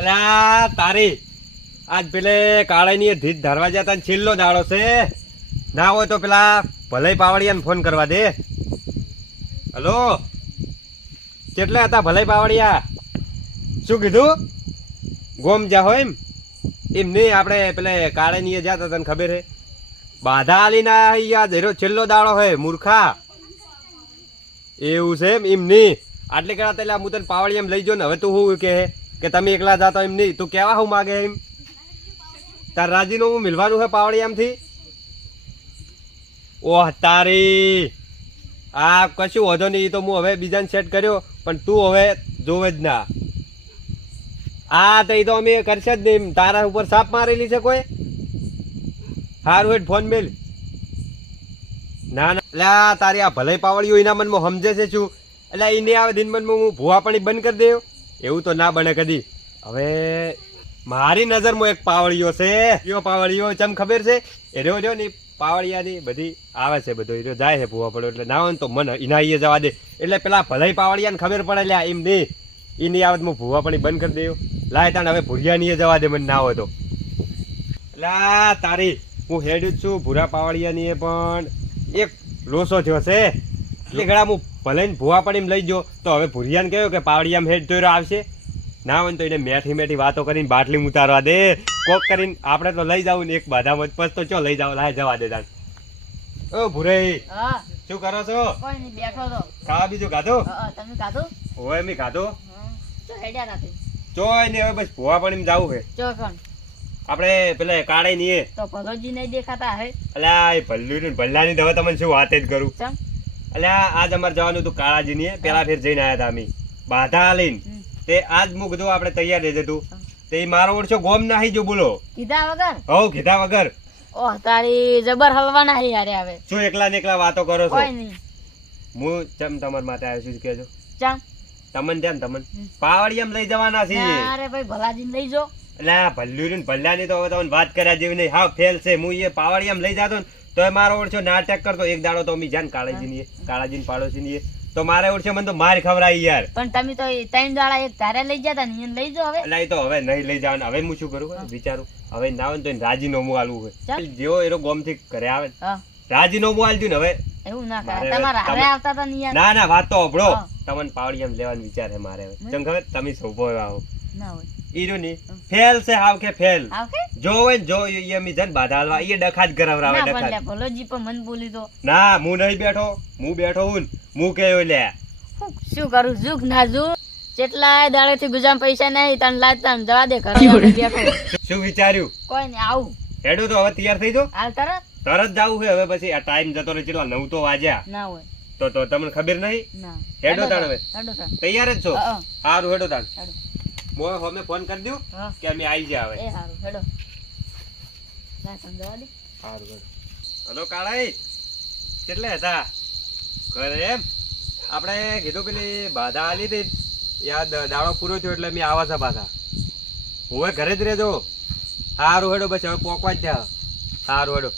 અલ્યા તારી આજ પેલે કાળાની ધીજ ધરવા જતા છેલ્લો દાડો છે. ના હોય તો પેલા ભલે પાવડિયાને ફોન કરવા દે. હલો, કેટલા હતા ભલે પાવડિયા? શું કીધું? ગોમ જા હોય એમ નહીં. આપણે પેલે કાળાની જતા તને ખબર હે? બાધા આલી ના યાદ હેરો છેલ્લો દાડો હે મૂર્ખા. એવું છે એમ નહીં. આટલે કડા એટલે હું તને પાવડિયામ લઈ જો ને. હવે તું શું કે તમે એકલા જાતો એમ નહીં. તું કેવા હું માગે એમ? તાર રાજીનું હું મિલવાનું હે પાવડિયામથી? ઓહ તારી આ કશું વધો નહીં. તો હું હવે બીજાને સેટ કર્યો પણ તું હવે જોવે જ ના. તો એ તો અમે કરશે જ નહીં. તારા ઉપર સાપ મારેલી છે કોઈ? સારું હેઠ ફોન મેલ. ના ના એટલે તારી આ ભલે પાવડીઓ એના મનમાં સમજે છે શું? એટલે એને આવે દિન મનમાં હું ભૂવા પાણી બંધ કરી દઉં? એવું તો ના બને કદી. હવે મારી નજરમાં એક પાવડીઓ છે. કયો પાવડીઓ ચમ ખબર છે? એ રહ્યો ને પાવડિયાની બધી આવે છે, બધો એ જાય છે ભૂવા પડો એટલે ના હોય ને તો મને એના એ જવા દે. એટલે પેલા ભલાઈ પાવડિયાને ખબર પડે લ્યા એમ નહીં. એની આવત હું ભૂવા પાણી બંધ કરી દઉં. લાય તાને હવે ભૂરિયાની જવા દે મને ના હોય તો. એટલે તારી હું હેડ જ છું ભૂરા પાવડિયાની એ પણ એક લોસો થયો છે. એટલે ઘણા હું ભલે ભૂવા પાણી લઈ ગયો તો હવે ભૂરિયાને કહ્યું કે પાવડિયામાં હેડ તો આવશે. ના હોય તો એને મેઠી મેઠી વાતો કરીને બાટલી ઉતારવા દે. કોક કરીને આપણે તો લઈ જાવ ને એક બાધામાં પછી તો ચો લઈ જાવ. લાય જવા દે તાન. ઓ ભૂરે શું કરો છો? કોઈ નહીં, બેઠો તો. ખાવા બીજું ખાધું? તમે ખાધું? હોય મેં ખાધું. તો હેડ્યા રાતે. ચોય ને હવે બસ ભૂવા પાણી જવું છે. ચો કોણ? આપણે પેલા કાળે ની તો ભગતજી નહીં દેખાતા હે? અલ્યા એ ભલ્લું ભલ્લાની તો હવે તમને શું વાત જ કરું. ચમ? અલ્યા આજ અમારે જવાનું હતું કાળાજી ની. પેલા ફેર જઈને આવ્યા હતા અમે બાધા લઈને. તે આજ હું કીધું આપણે તૈયાર રહેજે તું. તે મારો ઓળશો ગોમ નાહી જો બોલો. કીધા વગર? હવ કીધા વગર. ઓહ તારી જબર હલવાના હે યાર હવે. શું એકલા ને એકલા વાતો કરો છો? કોઈ નહીં. હું ચમ તમાર માટે આવ્યો છું કેજો. ચમ? તમને ધ્યાન તમને પાવડિયામ લઈ જવાના છે. અરે ભાઈ ભલાજીને લઈ જો. એટલે ભલ્લું ને ભલ્લાની તો હવે તમને વાત કર્યા જેવી નહીં. હા ફેલ છે. હું એ પાવડિયામ લઈ જતો ને તો એ મારો ઓળશો નાટક કરતો. એક દાડો તો અમે જાન કાળાજી ની પાડોશી ની તો મારે ઓળશે મને તો માર ખવડાવી યાર. પણ તમે તો 3 દાડા એક ધારે લઈ જતા ને એને લઈ જો હવે. એટલે તો હવે નહીં લઈ જવાનું. હવે હું શું કરું વિચારું. હવે ના હોય તો રાજીનામું આલવું હોય. જેવો એનો ગોમ થી ઘરે આવે રાજીનામું આલજો ને. હવે એવું ના કરે. તમારા હારે આવતા હતા ને યાર. ના ના વાત તો ઓભળો. તમને પાવડિયામ લેવાનો વિચાર છે મારે. હવે ચમ ખબર તમે સોપો આવો ના હોય ઈરો ની ફેલ છે. હાવ કે ફેલ આવ કે જો હોય જો એ અમી જન બાધા હાલવા એ ડખા જ કરાવરાવે. ના ડખા બોલે ભલોજી પણ મન બોલી તો. ના હું નહીં બેઠો. હું બેઠો હું હું કેયો લે. શું કરું? જુગ ના જુગ જેટલા દાડે થી ગુજામ પૈસા નહીં તને લાજતા જવા દે ઘરે બેઠો. શું વિચાર્યું? કોઈ નહીં આવું. હેડું તો હવે તૈયાર થઈ જાઓ. હાલ તરત તરત જાવું છે હવે. પછી આ ટાઈમ જતો રહે કેટલા 9 તો વાગ્યા. ના હોય તો તમને ખબર નહીં. ના હેડો તાણ હવે હેડો તાણ. તૈયાર જ છો? સારું હેડો તાણ. હેડો. મોય હમે ફોન કરી દઉં કે અમે આવી જાય હવે. એ હારું હેડો. ના સમજાવા દે. સારું હેડો. હલો કાળાઈ કેટલે હતા ઘરે? એમ આપણે કીધું પેલી બાધા આલી હતી યાદ દાડો પૂરો થયો એટલે મેં આવા છે પાછા. હું ઘરે જ રહેજો. સારું હેડો બસ હવે પોકવા જ ત્યાં. સારું હેડો.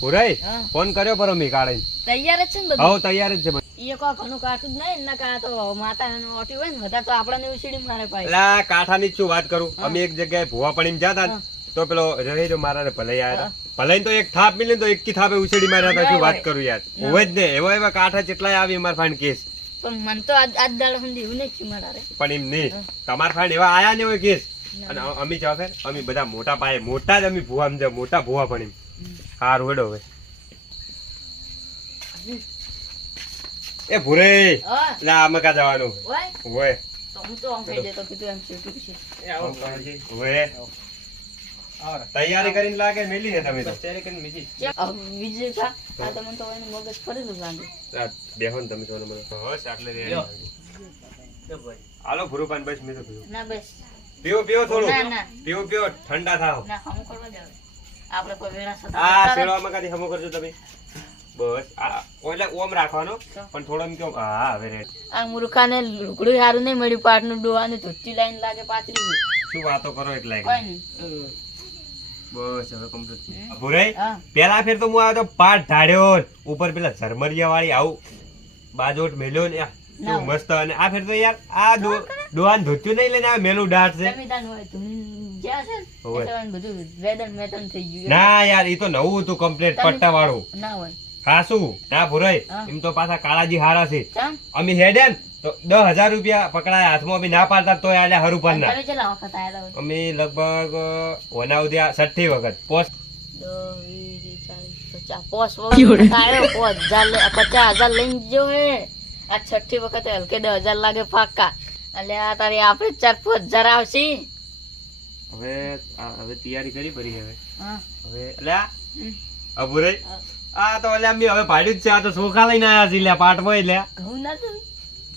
ભુરાઈ ફોન કર્યો પર મેં કાળાઈ. તૈયાર જ છે ને બધું? હવ તૈયાર જ છે. એ કોઈ ઘણું કાઠું જ નહીં ને કા તો માતા ઓટી હોય ને વધારે તો આપણને ઉછીડી મારે પાય. એટલે કાંઠાની જ શું વાત કરું. અમે એક જગ્યાએ ભૂવા પડીને જતા ને તો પેલો રહી જો મારા ભલાઈ આવ્યા હતા. ભલાઈ તો એક થાપ મિલી તો એક થાપે ઉછેડી માર્યા હતા. શું વાત કરું યાર. હોય જ ને એવા એવા કાંઠા કેટલાય આવી અમાર ફાઈન કેસ. પણ મન તો આજ દાડો સુધી એવું નહીં થયું મારે. પણ એમ નહીં તમાર ફાઈન એવા આયા ને હોય કેસ. અને અમે જાવ અમે બધા મોટા પાયે મોટા જ અમે ભૂવા સમજે મોટા ભૂવા પણ એમ. સારું હેડો હવે. એ ભૂરે એટલે આમાં કા જવાનું હોય? તો હું તો આમ કહી દેતો કીધું એમ છૂટું છે. તૈયારી કરીને લાગે મેલી ને તમે તો. તૈયારી કરીને મેલી. બીજું કા આ તમને તો એને મગજ ફરેલું લાગે. બેહો ને તમે તો મને. બસ આટલે રે. હાલો ભૂરુપાન બસ મે તો પીવું. ના બસ. પીવો પીવો થોડું. ના ના. પીવો ઠંડા થાઓ. ના હમ કરવા જાવ. આપણે કોઈ વેળા સતા. આ સેવામાં કાથી હમો કરજો તમે. બસ આ ઓલે ઓમ રાખવાનો પણ થોડો એમ કેમ. હા હવે રે. આ મૂર્ખાને લુગડું સારું નહીં મળ્યું. પાટનું ડોહાને ધોતી લાઈન લાગે પાતળી. શું વાતો કરો એટલે કોઈ નહીં. બસ હવે કમ્પ્લીટ. ભુરાઈ પેલા ફેર તો હું આવ્યો તો પાટ ઢાળ્યો ઉપર પેલા ઝરમરિયા વાળી આવું બાજોટ મેલ્યો ને શું મસ્ત. અને આ ફેર તો યાર આ ડોહાન ધોત્યું નહીં લઈને આવે મેલું દાટ છે તમે તાન હોય ધૂન જ્યાં છે ને, હોય. એટલે આને બધું વેદન મેદન થઈ ગયું ના યાર ઈ તો નવું હતું કમ્પ્લીટ તમે- પટ્ટા વાળું ના હોય ખાસું ના ભુરાઈ હા. એમ તો પાછા કાળાજી હારા છે ચમ અમે હેડે ને તો 10,000 રૂપિયા પકડાયા હાથમાં અમે ના પાડતા તોય આલ્યા હરું પર ના તમે કેટલા વખત આયેલા હોય અમે લગભગ ઓના સુધી 60 વખત પોસ્ટ 50,000 લઈને જો હે આ છઠ્ઠી વખતે હલકે 10,000 લાગે પાક્કા એટલે આ તારી આપણે 4-5,000 આવશે હવે હવે તૈયારી કરી પડી હવે હા હવે અલ્યા હમ. અભુરે આ તો અલ્યા અમે હવે ભાડ્યું જ છે આ તો સોખા લઈને આયા છે લ્યા પાટમાં એટલે ઘઉં ના જોઈ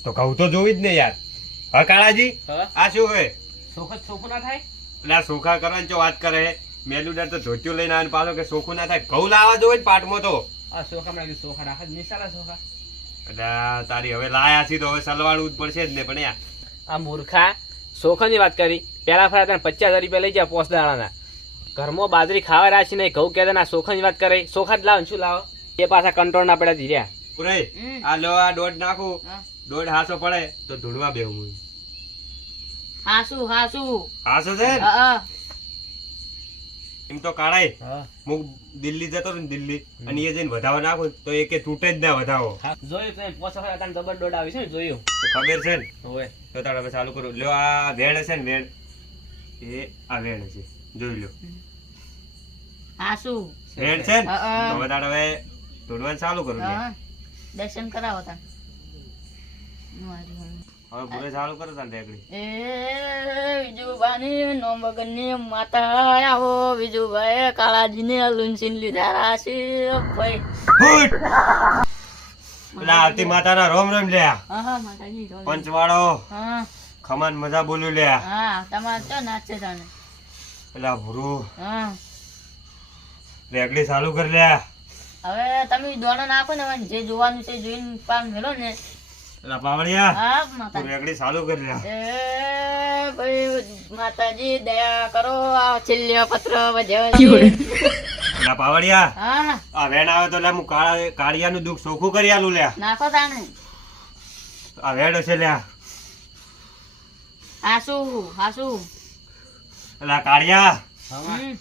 તો કહું તો જોવી જ ને યાર હા કાળાજી આ શું હે સોખું ના થાય એટલે આ સોખા કરવાની ચો વાત કરે મેલુડર તો ધોતિયું લઈને આવે પાછો કે સોખું ના થાય ઘઉં લાવવા જોવે ને પાટમાં તો આ સોખા માં સોખા રાખે નિશાળા સોખા એટલે આ તારી હવે લાયા છી તો હવે સલવાડવું જ પડશે જ ને પણ યાર આ મૂર્ખા સોખાની વાત કરી પેલા ફરા તને 50,000 રૂપિયા લઈ જા પોસ દાડાના ઘરમાં બાજરી ખાવા રાખી નહીં ઘઉં કહેતા ના સોખાની વાત કરે સોખા જ લાવો ને શું લાવો એ પાછા કંટ્રોલ ના પડ્યા ધીર્યા પુરે હમ. આ લો આ દોઢ નાખું હા. દોઢ હાસો પડે તો ધૂળવા બેહું હાસુ હાસો છે ને? હા એમ તો કાઢાય હા હું દિલ્હી જતો ને દિલ્હી અને એ જઈને વધાવો નાખું તો એ કે તૂટે જ ના વધાવો જોયું તમે પોસ વખત તને જબર દોડ આવી છે ને જોયું તો ખબર છે ને હોય તો તારે હવે ચાલુ કરું લ્યો આ વેણ છે ને વેણ એ આ વેણ છે જોઈ લ્યો હાસુ વેણ છે ને હા. તો હવે તારે હવે ધૂળવાનું ચાલુ કરું લ્યો. હા દર્શન કરાવો તા હવે પૂરે ચાલુ કરો તારે ટેકડી એ વિજુબાની નો મગનની માતા આવો વિજુભાઈ કાળાજીને લુંચીને લીધા રાશી ભાઈ ફૂટ પેલા આરતી માતાના રોમ રોમ લ્યા હા માતાજી રોજ. પંચવાળો હા ખમાન મજા બોલ્યું લ્યા હા તમારે તો નાચે તાને પેલા ભૂરું હા રેગડી ચાલુ કરી લ્યા હવે તમે દોડો નાખો ને હવે જે જોવાનું છે જોઈને પાન મેલો ને પેલા પાવડિયા હા તું માતા રેગડી ચાલુ કરી લ્યા એ ભાઈ માતાજી દયા કરો આ છેલ્લે પત્ર વજે પેલા પાવડિયા હા આ વેણ આવે તો લે હું કાળિયાનું દુઃખ સોખું કરી આલું લ્યા નાખો તાને આ વેણ છે લ્યા હાસુ હાસુ પેલા કાળિયા હમ.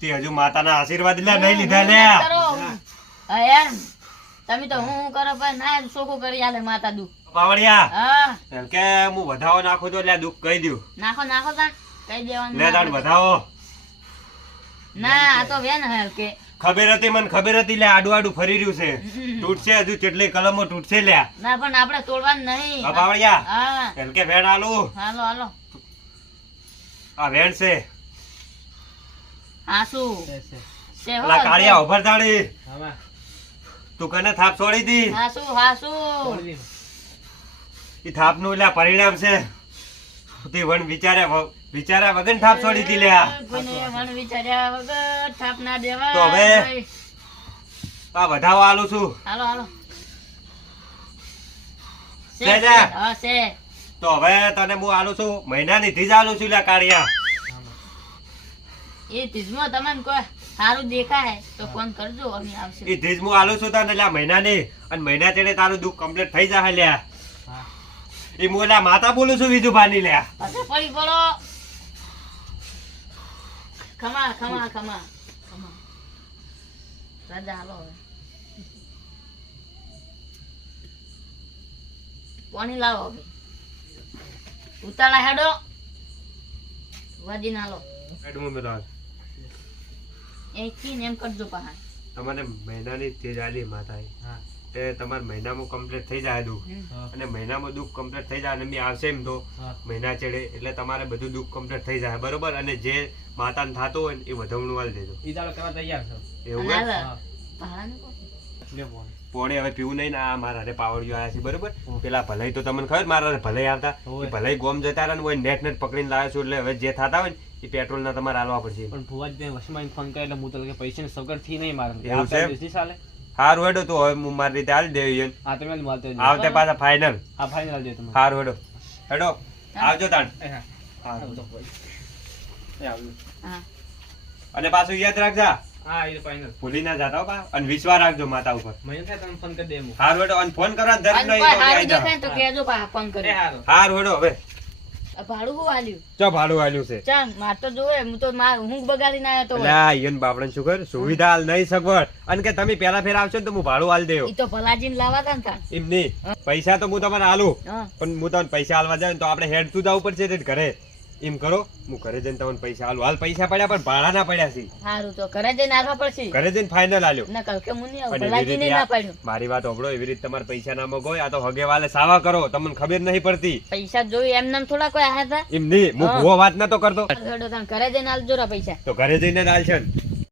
તે હજુ માતાના આશીર્વાદ લ્યા નહીં લીધા લ્યા કરો હા એમ તમે તો હું કરો પણ ના સોખું કરી આલે માતા દુઃખ પાવડિયા હા એમ કે હું વધાવો નાખું તો લ્યા દુઃખ કહી દઉં નાખો તાન કઈ દેવાનું લે તાણ વધાવો ના આ તો વેન હે કે ખબર હતી મને ખબર હતી લે આડું આડું ફરી રહ્યું છે તૂટશે હજુ કેટલી કલમો તૂટશે લ્યા ના પણ આપણે તોડવાનું નહીં આ પાવડિયા હા એમ કે વેણ આલુ હાલો હાલો આ વેણ છે હાસુ છે છે હો પેલા કાળિયા ઉભરતાડી આમાં તું કને થાપ છોડી દી હાસુ હાસુ છોડી દીધું. ઈ થાપ નું લ્યા પરિણામ છે તે વન વિચાર્યા વગર થાપ છોડી દી લ્યા કોઈને મન વિચાર્યા વગર થાપ ના દેવાય તો હવે? ભાઈ. આ વધાવો આલું છું હાલો હાલો છે, છે છે. ને? હા છે તો હવે તને હું આલું છું મહિનાની થી જ આલું છું લ્યા કાળિયા એ તીજમાં તમને કોઈ સારું દેખાય તો ફોન કરજો અમે આવશે ઈ ધીજ હું આલું છું તને લ્યા મહિનાની અને મહિના ચડે તારું દુઃખ કમ્પ્લીટ થઈ જાય લ્યા હા ઈ હું લ્યા માતા બોલું છું બીજું ભાની લ્યા પછી પડી પડો ખમા ખમા ખમા ખમા રાજા હાલો હવે પાણી લાવો હવે ઉતાળા હેડો વાજી નાલો એડમું મેલો એથી ને એમ કરજો પહાડ તમારે મહિનાની તેજ આલી માતાએ હા એ તમારે મહિનામાં કમ્પ્લીટ થઈ જાય દુઃખ હા અને મહિનામાં દુઃખ કમ્પ્લીટ થઈ જાય અને મેં આવશે એમ તો હા મહિના ચડે એટલે તમારે બધું દુઃખ કમ્પ્લીટ થઈ જાય બરોબર અને જે માતાને થતું હોય ને એ વધામણું આલી દેજો ઈ દાડો કરવા તૈયાર છો એવું અને હોય? હાલો. હા પહાડનું કોણ? લ્યો ફોન. પોણે હવે પીવું નહીં ને આ મારા હારે પાવડિયો આવ્યા છે બરોબર હમ. પેલા ભલાઈ તો તમને ખબર મારા હારે ભલાઈ આવતા હોય. એ ભલાઈ ગોમ જતા રહ્યા ને હોય નેટ નેટ પકડીને લાવ્યો છું એટલે હવે જે થતા હોય ને એ પેટ્રોલ ના તમારે આલવા પડશે પણ ભુવાજી તેને વશમાં ફોન કરે એટલે હું તો કે પૈસાની સગવડ થી નહીં મારે એવું આવતા છે? દિવસની ચાલે હારું હેડો તો હવે હું મારી રીતે આલી દેવી છે. હા તમે મળતો આવતે પાછા ફાઇનલ હા ફાઇનલ દે તમે હારું હેડો હેડો આવજો તાણ હા હારું. હા અને પાછું યાદ રાખજા હા એ ફાઇનલ ભૂલી ના જાતા હો બા અને વિશ્વાસ રાખજો માતા ઉપર મને થાય તમે ફોન કરી દે હું હારું હેડો અને ફોન કરવા જરૂર અને નહીં કોઈ તો સારું આવી જાઓ. દેખાય ને તો કહેજો પાછા ફોન એ કરી હારું હારું હેડો હવે આ ભાડું હું આલ્યું ચો ભાડું આલ્યું છે ચાલ માર તો જોવે હું તો હું બગાડીને આવ્યો તો એટલે ઈયન બાપડન શું કર સુવિધા હાલ નહીં સગવડ અને કે તમે પેલા ફેર આવશો ને તો હું ભાડું હાલ દેવો ઈ તો ભલાજીને લાવા તા ને તાર. એમ નહીં પૈસા તો હું તમને હાલું હા પણ હું તમને પૈસા હાલવા જાય તો આપણે હેડ તું જવું પડશે તે ઘરે એમ કરો હું ઘરે જઈને તમને પૈસા હાલું હાલ પૈસા પડ્યા પણ ભાડા ના પડ્યા છે સારું તો ઘરે જઈને આવવા પડશે ઘરે જઈને ફાઇનલ હાલ્યો ના કાલ કે હું નહીં આવું પણ એવી ભલાજીને રીતે ના પાડ્યું મારી વાત હોભળો એવી રીતે તમારે પૈસા ના મગો આ તો હગે વાલે સાવા કરો તમને ખબર નહીં પડતી પૈસા જોયું એમ નામ થોડા કોઈ આયા હતા એમ નહીં હું ભૂવો વાત નતો કરતો હેડો તાણ ઘરે જઈને આલજો રા પૈસા તો ઘરે જઈને જ હાલશે ને.